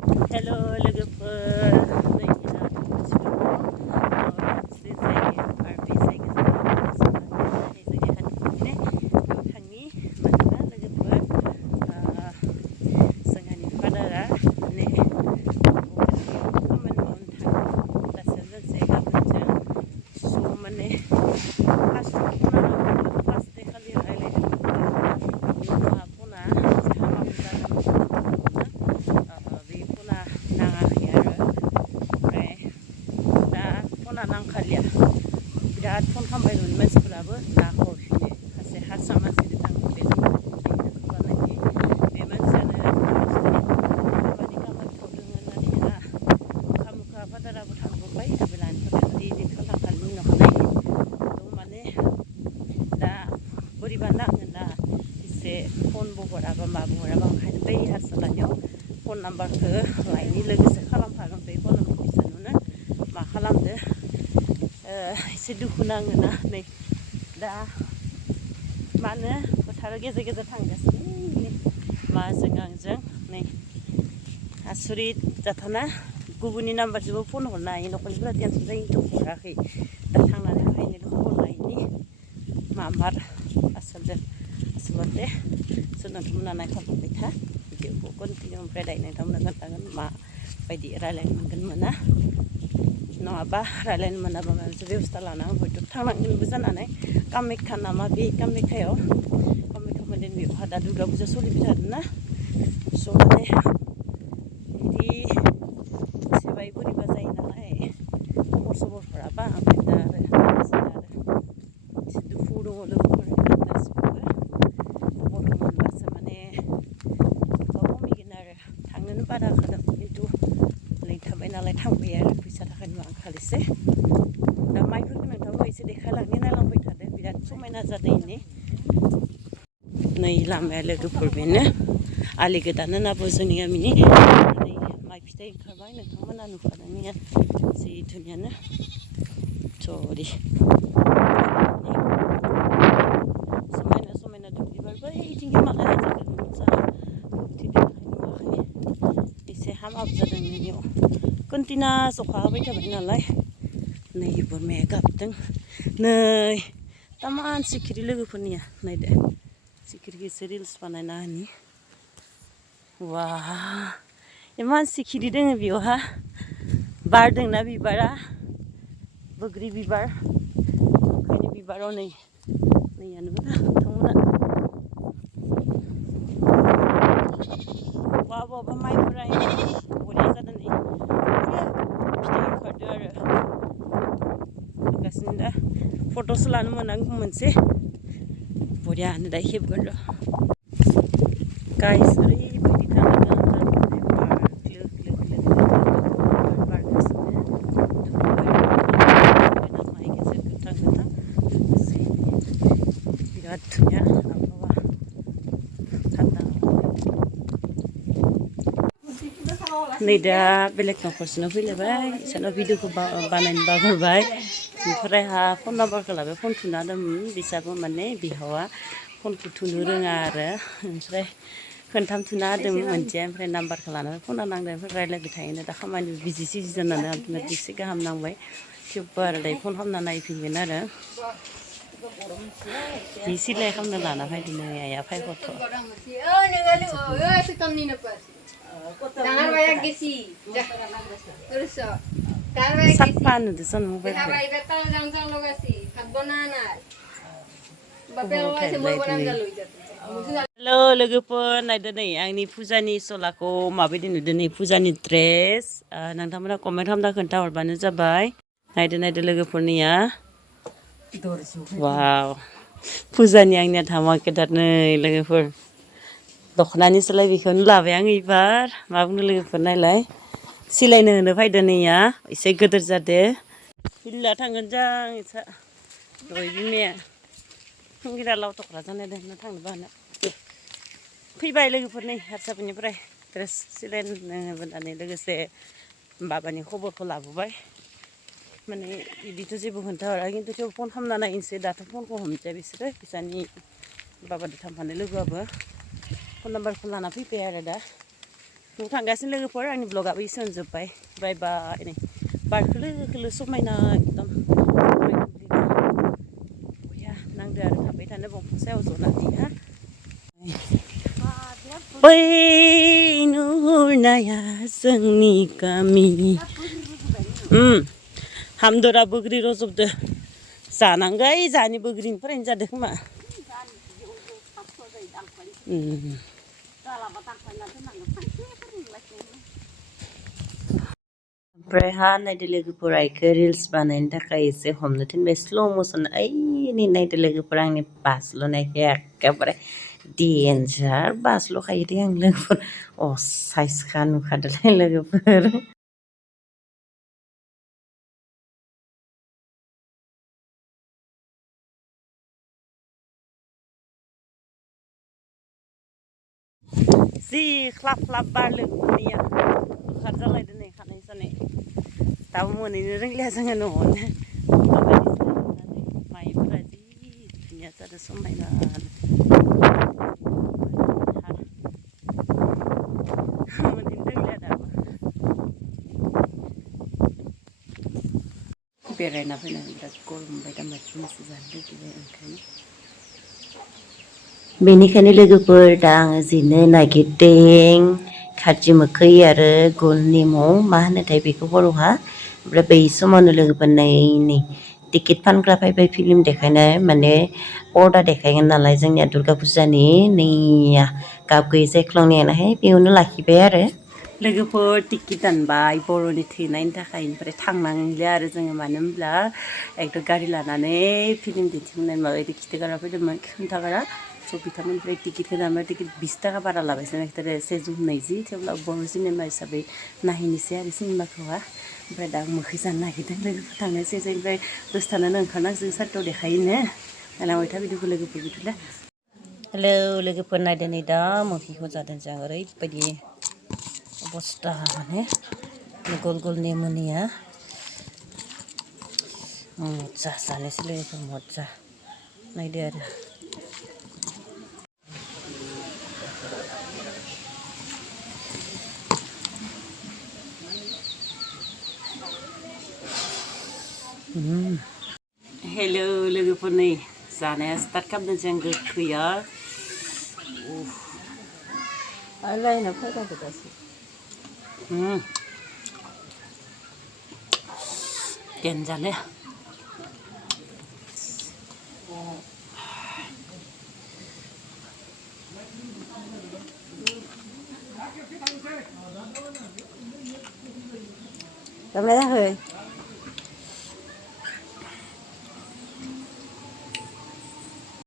hello लोगोफोर नै दा थांगासिनो दङ मोनसे जायगायाव आरो बे जायगाजों जोंनि हानिफ्रायनो बेयाव थांनि मानोना लोगोफोर जोंहानि फादारा माने खामानि मावनो थाङो दासो लोगोसे गाबोनजों स' माने फार्स्ट दे खालि रायज्लायदोंमोन मा फना हामाबो जादों बे फना नाङाखै आरो ओमफ्राय दा फना नांखालिया बिराद फन खालामबायमोन मानसिफोराबो नाहरफिनो सासे हारसा मानसिजों थाङो बे बानायनि बे मानसियानो हाबानि खामानियाव दोङो होननानै मुखा फादाराबो थांबाय आबेलानिफ्राय ओरैनो खालामखांनायनि उनावहाय थ' माने दा बोरैबा नाङोना एसे फनबो हराबा माबो हराबा ओंखायनो बै हारसालानियाव फन नाम्बारखौ लायनि लोगोसे खालामफागोन बे फन फैसानुनो मा खालामदो एसे दुखु नाङोना नै दा मा होनो फोथार गेजेर गेजेर थांगासिनो माजों आंजों नै आसरित जाथाना गुबुननि नाम्बारजोंबो फन हरनो हायो न'खरनिफोरा टेनसन जायोथ' हराखै दा थांनानै फायनो खबर लायनि मामार आसलथे सोरनाथ' मोना नायखालांबाय था भिडिअखौ कन्टिनिउ ओमफ्राय दायो नोंथांमोननो खोन्थागोन माबायदि रायज्लायनो मोनगोन मोना नङाबा रायज्लायनो मोनाबा माबा मोनसे बेब'स्था लानांगौ हयथ' थांनांगोनबो जानानै कामाख्या नामा बे कामाख्यायाव कामाख्या मन्दिर बेवहा दा दुर्गा फुजा सोलिबाय थादोंना स' माने बिदि एसेबाय बोरैबा जायो नालाय खबर सबर हराबा ओमफ्राय दा आरो एसे दुखु दङ लोगोफोर गासिबो खबर मोनबासो माने खमिगोन आरो थांनोनो बादा होदों खिन्थु लेंथाबबाय नालाय थांबाय आरो फैसा थाखानिबो आंखाल एसे दा माइफोरखौ नोंथांमोन एसे देखायलांनो नायलांबाय थादों बिराद समायना जादों इनि नै लामाया लोगोफोर बेनो आलि गोदान होनाबो जोंनि गामिनि नै माइ फिथाइ ओंखारबाय नोंथांमोना नुखादों जि धुनियानो सरि समायना समायना दुब्लिबार बैथिंबो मालाय हाजो एसे हामाबो जादों नोंनियाव कन्टिनिउस अखा हाबाय थाबाय नालाय नै बोरमाया गाबदों नै तामान सिखिरि लोगोफोरनिया नायदो सिखिरिखौ एसे रिल्स बानायना होनि वा इमान सिखिरि दोङो बेयावहा बारदोंना बिबारा बोग्रि बिबार ओंखायनो बिबाराव नै नैयानोबो नोंथांमोना बबा माइफोरा बरिया जादों नै बरिया फिथाइ ओंखारदो आरो गासिनो दा फट'सो लानो मोनांगौ मोनसे बरियानो दा खेबगोन र' गाइस ओरैबायदि थानो गोनां जादों बार ग्लो ग्लो ग्लो बार बारगासिनो माइ गेजेर गोथां गोथां एसे बिराद धुनिया आबहावा थान्दा नै दा बेलेग न'खरसेनो फैलायबाय बिसोरनाव भिडिअखौ बानायनो बागारबाय ओमफ्राय फन नाम्बारखौ लाबाय फन थुना होदोंमोन बिसाबो माने बिहावा फनखौ थुनो रोङा आरो ओमफ्राय खोनथाम थुना होदोंमोन मोनसेया ओमफ्राय नाम्बारखौ लानानै फना नांदों ओमफ्राय रायज्लायबाय थायोनो दा खामानि बिजि सिजि जानानै आंथ' एसे गाहाम नांबाय थेवबो आरो दायो फन खालामना नायफिनगोन आरो जि सिलाय खालामनो लाना फैदों नै आइया फाय गथ' साफा नुदोंसन मबाइलखौ हेलो लोगोफोर नायदो नै आंनि फुजानि सलाखौ माबायदि नुदों नै फुजानि ड्रेस नोंथांमोना कमेन्ट खालामना खोन्थाहरबानो जाबाय नायदो नायदो लोगोफोरनिया वाव फुजानि आंनिया धामाकेदार नै लोगोफोर दख'नानि सोलाय बेखौनो लाबाय आं एबार मा बुंनो लोगोफोर नायलाय सिलायनो होनो फैदो नैया एसे गोदोर जादो हिल्ला थांगोन जों इसा दहाय बिमाया फुंगिरा लाव थख्रा जानायदों होनना थांनोबो हानो फैबाय लोगोफोर नै हारसाफोरनिफ्राय ड्रेस सिलायनो होननानै लोगोसे बाबानि खबरखौ लाबोबाय माने बिदिथ' जेबो खोन्थाहरा खिन्थु थेवबो फन खालामना नायनोसै दाथ' फनखौ हमजाया बिसोरो बिसानि बाबाजों थांफानाय लोगोआबो फन नाम्बारखौ लाना फैबाय आरो दा थांगासिनो लोगोफोर आंनि ब्लगाबो एसेयावनो जोब्बाय बाय बाय नै बार खोलो खोलो समायना एकदम बया नांदो आरो थाबाय थानो दंफां सायाव जनानै हा बै नुहुरनाया जोंनि गामि हामदरा बोग्रि रजबदो जानांगौ जानि बोग्रिनिफ्रायनो जादों खोमा ओमफ्राय हा नायदो लोगोफोरा इखो रिल्स बानायनो थाखाय एसे हमनो थिनबाय स्ल' मसन ओइ नायदो लोगोफोरा आंनि बाज्ल'नायखो एखेबारे डेन्जार बाज्ल'खायो दे आं लोगोफोर असाइसखा नुखादोलाय लोगोफोर जि ख्लाब ख्लाब बार लोगोफोरनिया बुखार जालायदो नै खानाय सानाय दाबो मोनहैनो रोंलिया जोङो न'आवनो माइफोरा जि धुनिया जादों समायना मोनहैनो रोंलिया दाबो बेरायना फैनानै बिराद गरम मोनबाय दा माइरंसो जानो लुगैबाय ओंखायनो बेनिखायनो लोगोफोर दा आङो जिनो नागिरदों खाथि मोखै आरो गुल निमु मा होनोथाय बेखौ बर'हा ओमफ्राय बै समावनो लोगोफोर नै टिकेट फानग्रा फैबाय फिल्म देखायनो माने अर्डार देखायगोन नालाय जोंनिया दुर्गा फुजानि नैया गाब गैयै जायख्लंनियानोहाय बेयावनो लाखिबाय आरो लोगोफोर टिकेट दानबाय बर'नि थै नायनो थाखाय ओमफ्राय थांनांलिया आरो जोङो मानो होनब्ला एकदम गारि लानानै फिल्म दिन्थिफुंनाय माबायदि खिथिगारा फैदोंमोन खिन्थागारा स' बिथांमोननिफ्राय टिकेटखौ दानबाय टिकेट 20 थाखा बारा लाबायसो सेजौ नैजि थेवब्लाबो बर' सिनेमा हिसाबै नायहैनोसै आरो सिनेमाखौहा ओमफ्राय दा मोखै जानो नागिरदों लोगोफोर थांनोसै ओमफ्राय दसे थानानै ओंखारनांसिगोन सारिथायाव देखायोनो नायलांबाय था भिडिअखौ लोगोफोर बिदिब्ला हेलौ लोगोफोर नायदो नै दा मोखैखौ जादों जों ओरैबायदि अबस्था माने गल गल नेमुनिया मजा जानोसै लोगोफोर मजा नायदो आरो हेलौ लोगोफोर नै जानाया स्टार्ट खालामदों जों गोखैया लाइना फैखादो दासो देनजारलै दामलाय जाखै